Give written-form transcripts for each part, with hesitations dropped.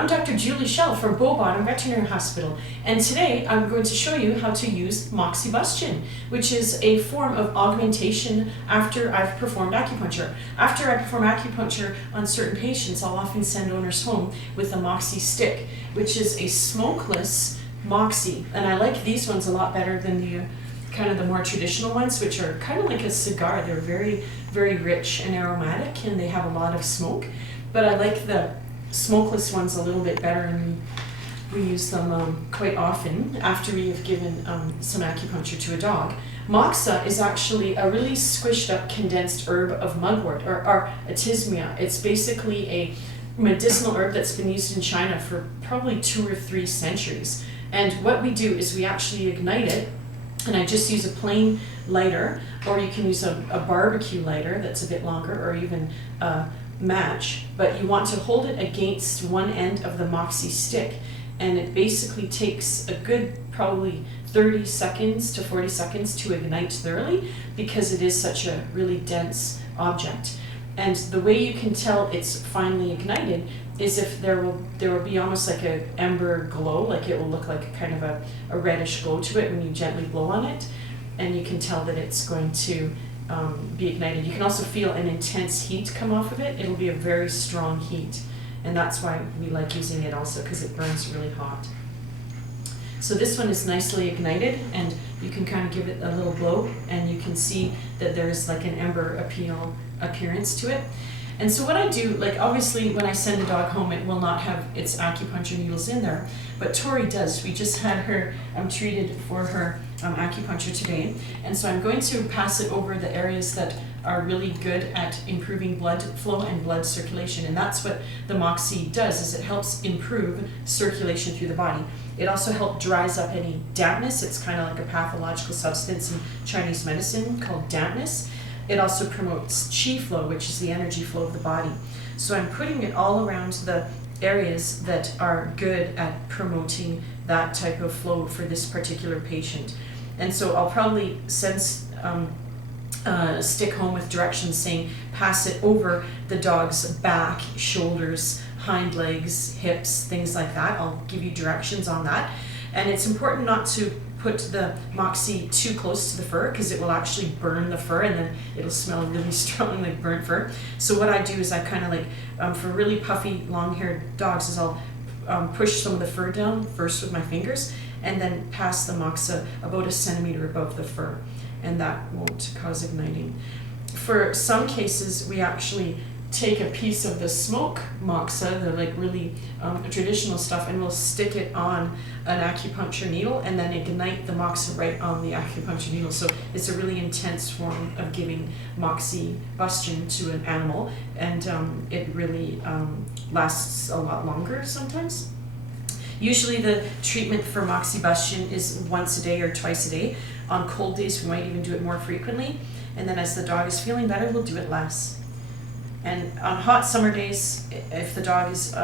I'm Dr. Julie Schell from Veterinary Hospital, and today I'm going to show you how to use moxibustion, which is a form of augmentation after I've performed acupuncture. After I perform acupuncture on certain patients, I'll often send owners home with a moxie stick, which is a smokeless moxie, and I like these ones a lot better than the kind of the more traditional ones, which are kind of like a cigar. They're very, very rich and aromatic, and they have a lot of smoke, but I like the smokeless ones a little bit better, and we use them quite often after we have given some acupuncture to a dog. Moxa is actually a really squished up condensed herb of mugwort, or atismia. It's basically a medicinal herb that's been used in China for probably 2 or 3 centuries. And what we do is we actually ignite it, and I just use a plain lighter, or you can use a barbecue lighter that's a bit longer, or even match, but you want to hold it against one end of the moxie stick, and it basically takes a good probably 30 seconds to 40 seconds to ignite thoroughly, because it is such a really dense object. And the way you can tell it's finally ignited is if there will be almost like an ember glow, like it will look like kind of a reddish glow to it when you gently blow on it, and you can tell that it's going to be ignited. You can also feel an intense heat come off of it. It'll be a very strong heat, and that's why we like using it also, because it burns really hot. So this one is nicely ignited, and you can kind of give it a little blow, and you can see that there's like an ember appearance to it. And so what I do, like obviously when I send a dog home, it will not have its acupuncture needles in there, but Tori does. We just had her treated for her acupuncture today, and so I'm going to pass it over the areas that are really good at improving blood flow and blood circulation, and that's what the moxie does, is it helps improve circulation through the body. It also helps dries up any dampness. It's kind of like a pathological substance in Chinese medicine called dampness. It also promotes qi flow, which is the energy flow of the body. So I'm putting it all around the areas that are good at promoting that type of flow for this particular patient. And so I'll probably send a stick home with directions saying pass it over the dog's back, shoulders, hind legs, hips, things like that. I'll give you directions on that. And it's important not to put the moxie too close to the fur, because it will actually burn the fur, and then it'll smell really strong like burnt fur. So what I do is I kind of like, for really puffy long-haired dogs, is I'll push some of the fur down first with my fingers, and then pass the moxa about 1 centimeter above the fur, and that won't cause igniting. For some cases, we actually take a piece of the smoke moxa, the like really traditional stuff, and we'll stick it on an acupuncture needle and then ignite the moxa right on the acupuncture needle. So it's a really intense form of giving moxibustion to an animal, and it really lasts a lot longer sometimes. Usually the treatment for moxibustion is once a day or twice a day. On cold days we might even do it more frequently, and then as the dog is feeling better, we'll do it less. And on hot summer days, if the dog is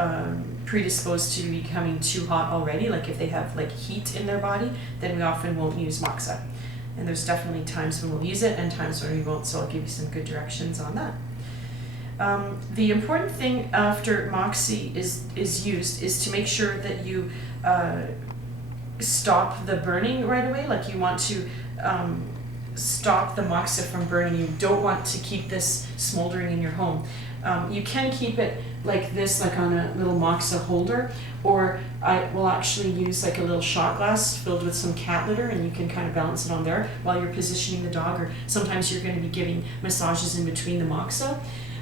predisposed to becoming too hot already, like if they have like heat in their body, then we often won't use Moxa. And there's definitely times when we'll use it and times when we won't, so I'll give you some good directions on that. The important thing after Moxie is used is to make sure that you stop the burning right away. Like you want to stop the moxa from burning. You don't want to keep this smoldering in your home. You can keep it like this, like on a little moxa holder, or I will actually use like a little shot glass filled with some cat litter, and you can kind of balance it on there while you're positioning the dog, or sometimes you're going to be giving massages in between the moxa.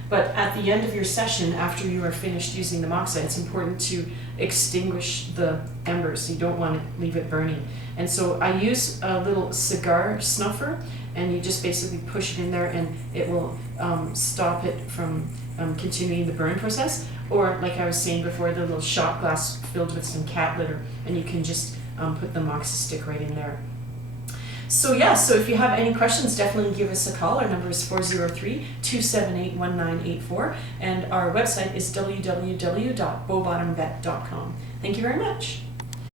But at the end of your session, after you are finished using the moxa, it's important to extinguish the embers. You don't want to leave it burning. And so I use a little cigar snuffer, and you just basically push it in there, and it will stop it from continuing the burn process. Or like I was saying before, the little shot glass filled with some cat litter, and you can just put the moxa stick right in there. So yeah, so if you have any questions, definitely give us a call. Our number is 403-278-1984, and our website is www.bowbottomvet.com. Thank you very much.